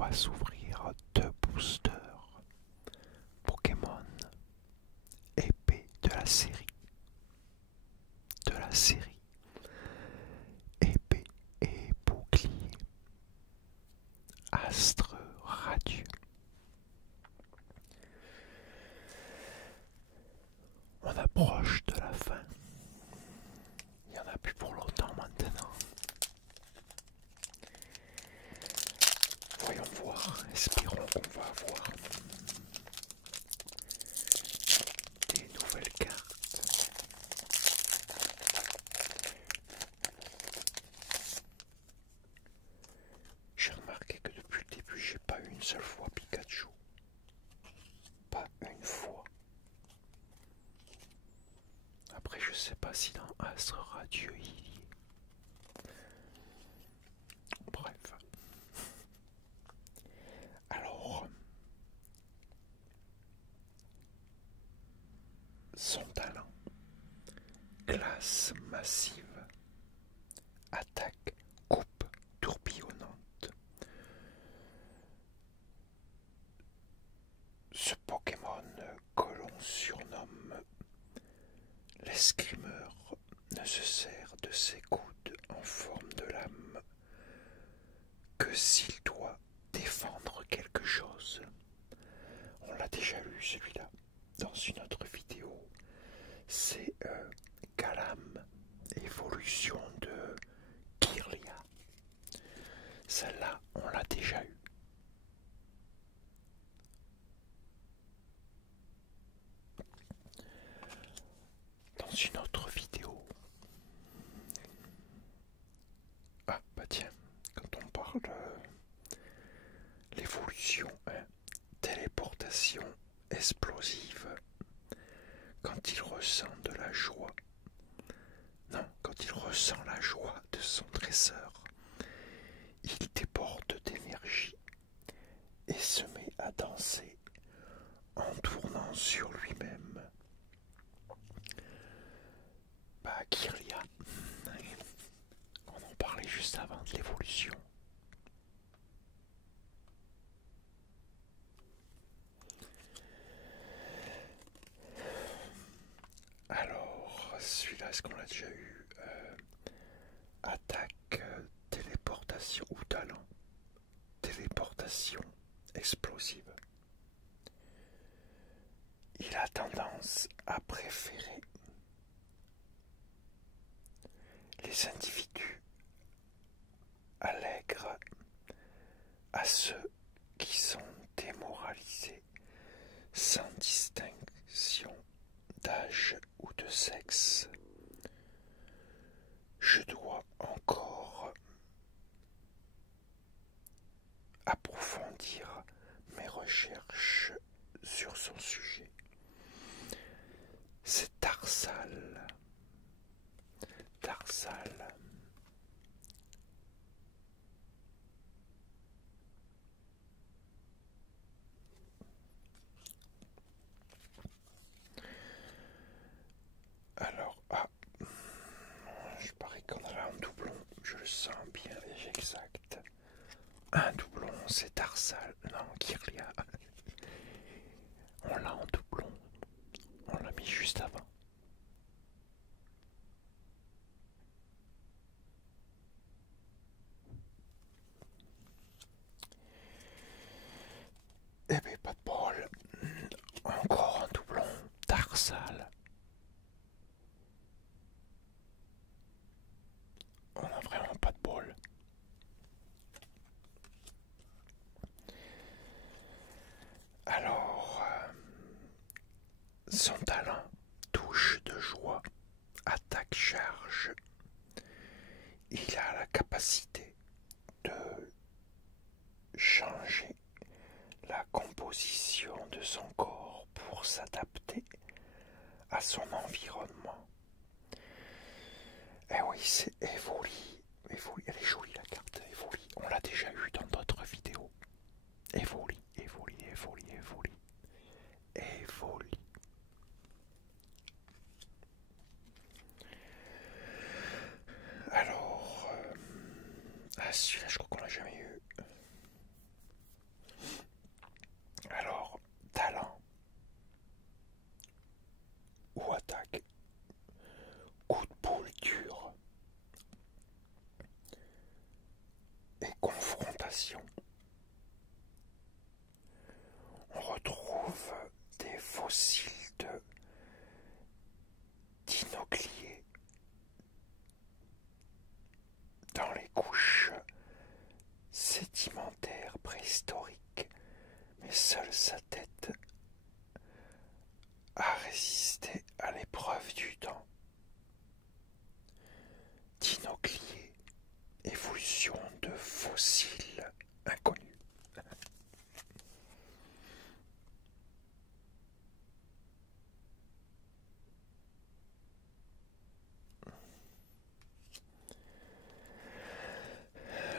va s'ouvrir 2 boosters Pokémon épée de la série. Épée et bouclier. Astre radieux. On approche de la fin. Il n'y en a plus pour longtemps maintenant. Voyons voir, espérons qu'on va avoir des nouvelles cartes. J'ai remarqué que depuis le début, j'ai pas eu une seule fois Pikachu. Pas une fois. Après, je sais pas si dans Astre Radieux il y est. Bref. Alors, son talent. Glace massive. Attaque, coupe tourbillonnante. Ce Pokémon que l'on surnomme l'escrimeur ne se sert de ses coudes en forme de lame que s'il doit défendre quelque chose. On l'a déjà lu celui-là dans une autre vidéo. C'est Galam, évolution de Kirlia. Celle-là, on l'a déjà eu. Dans une autre vidéo. Ah bah tiens, quand on parle de l'évolution, téléportation explosive, quand il ressent de la joie. Non, quand il ressent la joie de son dresseur, il déborde d'énergie et se met à danser en tournant sur lui-même. Bah, Kirlia, on en parlait juste avant de l'évolution. Alors, celui-là, est-ce qu'on l'a déjà eu? Attaque, téléportation ou talent? Téléportation explosive. Il a tendance à préférer les individus allègres à ceux qui sont démoralisés sans distinction d'âge ou de sexe. Je dois encore approfondir mes recherches sur son sujet. C'est Tarsal. Tarsal. Alors, je parie qu'on a un doublon, je le sens bien exact. Un doublon, c'est Tarsal, non, Kirlia. On l'a en doublon, on l'a mis juste avant. Eh ben, pas de bol. Encore un doublon, Tarsal. On a vraiment pas de bol. Alors, son talent, touche de joie, attaque charge. Il a la capacité de changer la composition de son corps pour s'adapter à son environnement. Eh oui, c'est Evoli. Evoli, elle est jolie la carte, Evoli. On l'a déjà eu dans d'autres vidéos. Evoli, Evoli, Evoli, Evoli. Evoli. Alors, celui-là, je crois qu'on l'a jamais eu. préhistorique, mais seule sa tête a résisté à l'épreuve du temps. Dinoclier, évolution de fossiles inconnus.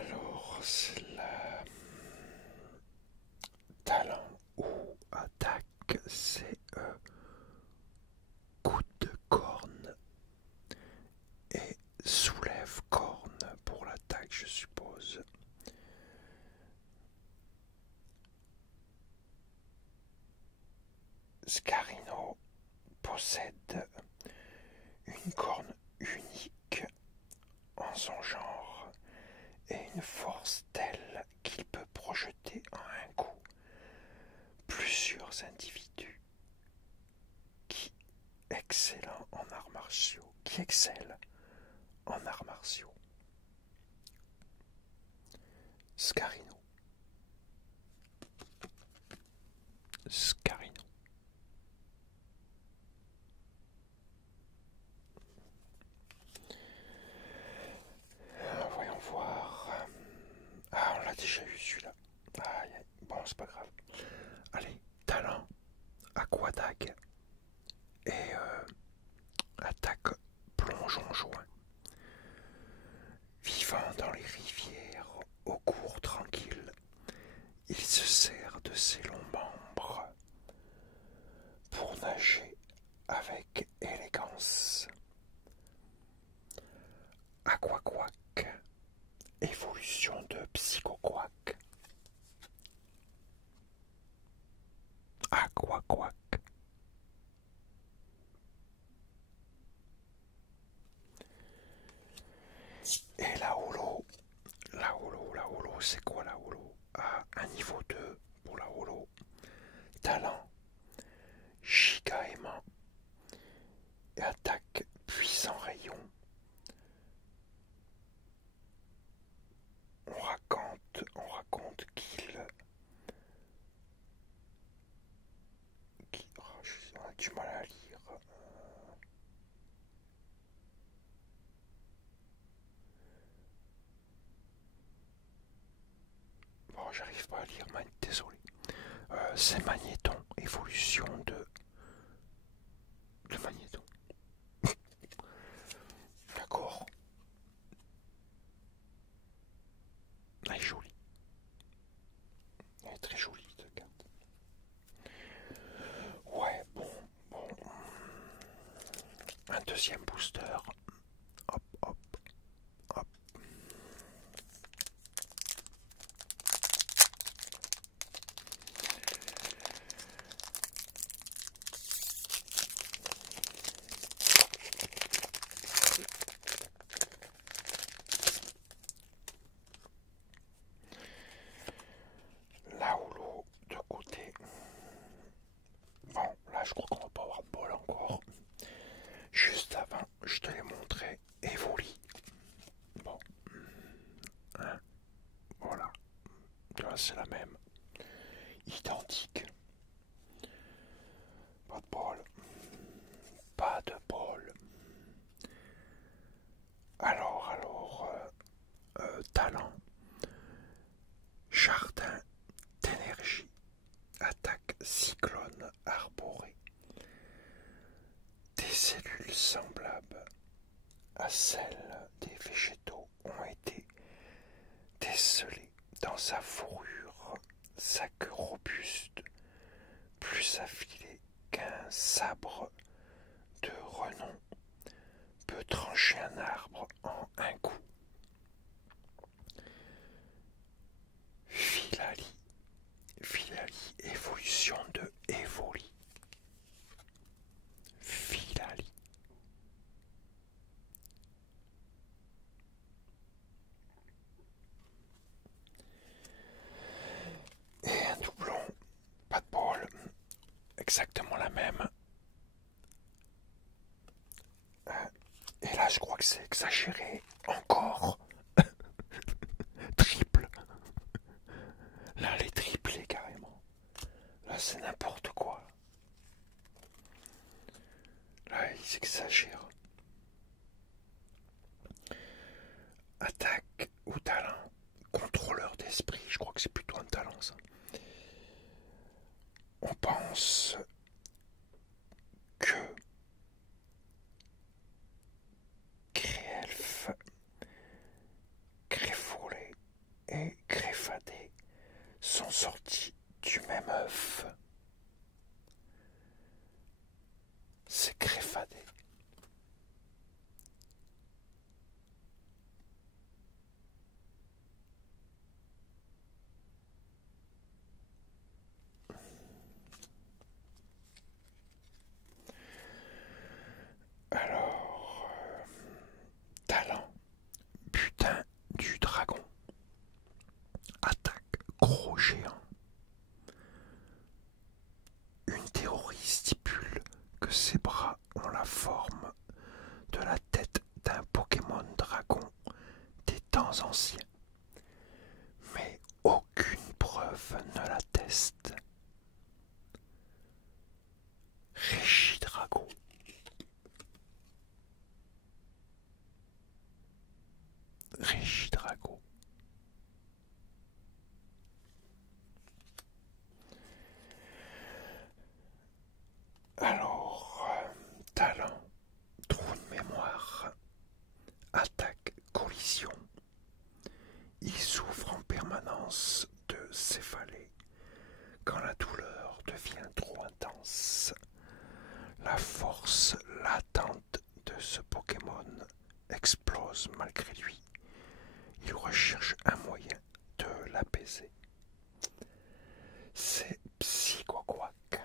Alors, c'est la talent ou attaque, c'est coup de corne et soulève corne pour l'attaque, je suppose. Scarino possède une corne unique en son genre et une force telle qu'il peut projeter en un coup plusieurs individus qui excellent en arts martiaux, qui excellent en arts martiaux. Scarino. Scarino. Voyons voir. Ah, on l'a déjà eu celui-là. Aïe, aïe. Bon, c'est pas grave. Allez, talent, aquadague et attaque plongeon joint. Vivant dans les rivières au cours tranquille, il se sert de ses longs membres pour nager avec élégance. Aquaquack, évolution de Psychoquack. Aquaquack. Et la holo, c'est quoi la holo? À un niveau 2 pour la holo. Talent, giga aimant et attaque puissant rayon. On raconte qu'il on a du mal à lire. Bon, j'arrive pas à lire, désolé. C'est Magnéton, évolution de Magnéton. D'accord. Elle est jolie. Elle est très jolie, cette carte. Ouais, bon. Un deuxième booster. Hop, hop, hop. La holo de côté. Bon, là je crois qu'on va pas avoir de bol encore. Juste avant, je te l'ai montré Evoli. Bon, hein, voilà. Tu vois, c'est la même. Identique. Pas de bol. Pas de bol. Alors, talent. Jardin d'énergie. Attaque cyclone arborée. Des cellules semblables à celles des végétaux ont été décelées dans sa fourrure, sa queue robuste, plus affilée qu'un sabre de renom, peut trancher un arbre en un coup. Filali, évolution de Evoli. Filali. Et un doublon, pas de bol, exactement la même. Et là, je crois que c'est exagéré. Encore. Triple. Là, je crois que c'est plutôt un talent ça. On pense que Créelf, Créfollet et Créfadet sont sortis du même œuf. C'est Créfadet. Alors, talent, butin du dragon, attaque gros géant. Une théorie stipule que ses bras ont la forme de la tête d'un Pokémon dragon des temps anciens, mais aucune preuve ne l'atteste. Régidrago. Régidrago. Alors, talent, trou de mémoire, attaque, collision. Il souffre en permanence de céphalée quand la douleur devient trop intense. La force latente de ce Pokémon explose malgré lui. Il recherche un moyen de l'apaiser. C'est Psychoquack.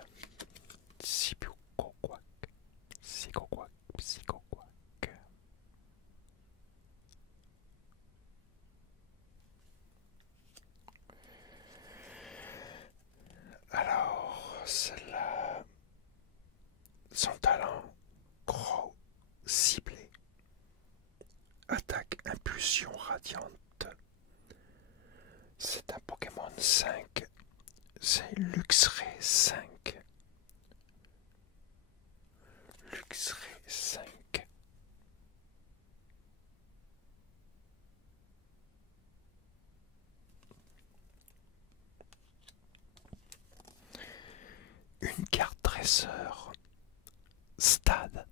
Psychoquack. Psychoquack. Psychoquack. Alors, celle-là, son talent gros, ciblé. Attaque, impulsion radiante. C'est un Pokémon 5. C'est Luxray 5. Luxray 5. Une carte dresseur. Stade.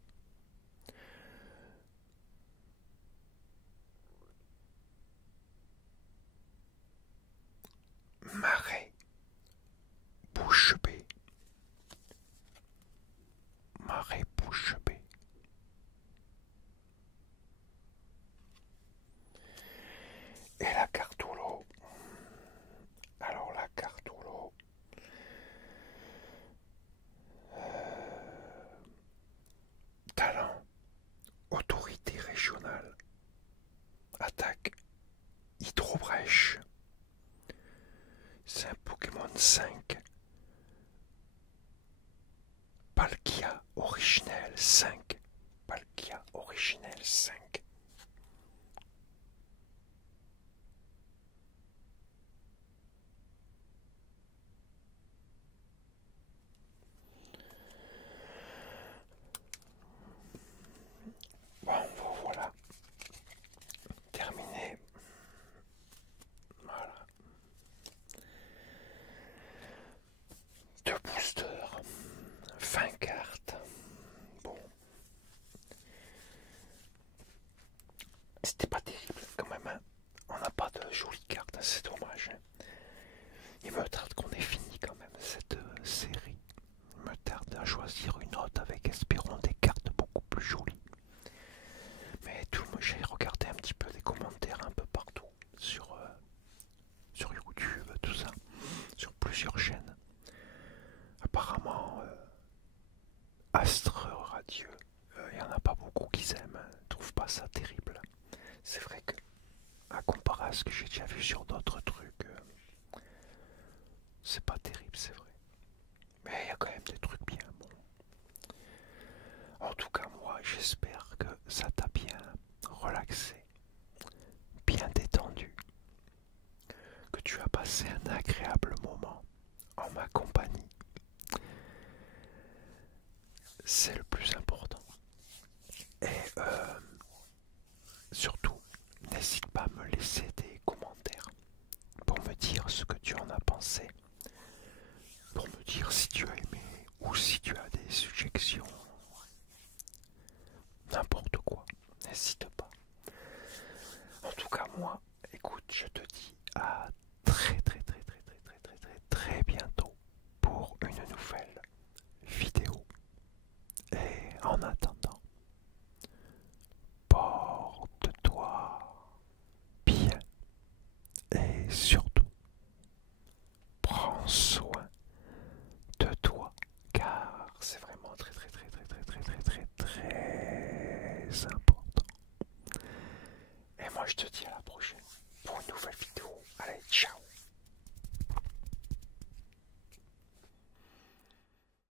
Marais. Bouche bée. Marais bouche bée. Et la carte au lot. Alors la carte au lot. Talent. Autorité régionale. Attaque. Hydrobrèche. C'est un Pokémon 5. Palkia originel 5. Palkia originel 5. Bon, voilà. Terminé. Voilà. 2 boosters. 20 cartes. Bon. C'était pas terrible quand même. Hein. On n'a pas de jolies cartes. Hein. C'est dommage. Hein. Il me tarde qu'on ait fini quand même cette série. Il me tarde à choisir une autre avec espérons des cartes beaucoup plus jolies. Mais j'ai regardé un petit peu des commentaires un peu partout sur YouTube, tout ça, sur plusieurs chaînes. Apparemment, Astre Radieux, il n'y en a pas beaucoup qui aiment, ne trouvent pas ça terrible. C'est vrai que, à comparer à ce que j'ai déjà vu sur d'autres trucs, c'est pas terrible, c'est vrai. Mais il y a quand même des trucs bien bons. En tout cas, moi, j'espère que ça t'a bien relaxé, bien détendu, que tu as passé un agréable moment en ma compagnie. C'est le plus important. Et surtout, n'hésite pas à me laisser des commentaires pour me dire ce que tu en as pensé, pour me dire si tu as aimé ou si tu as des suggestions. N'importe quoi, n'hésite pas. En tout cas, moi, écoute, je te dis à très bientôt pour une nouvelle vidéo. Et en attendant, porte-toi bien et surtout, prends soin de toi car c'est vraiment très important. Et moi je te dis à la prochaine pour une nouvelle vidéo.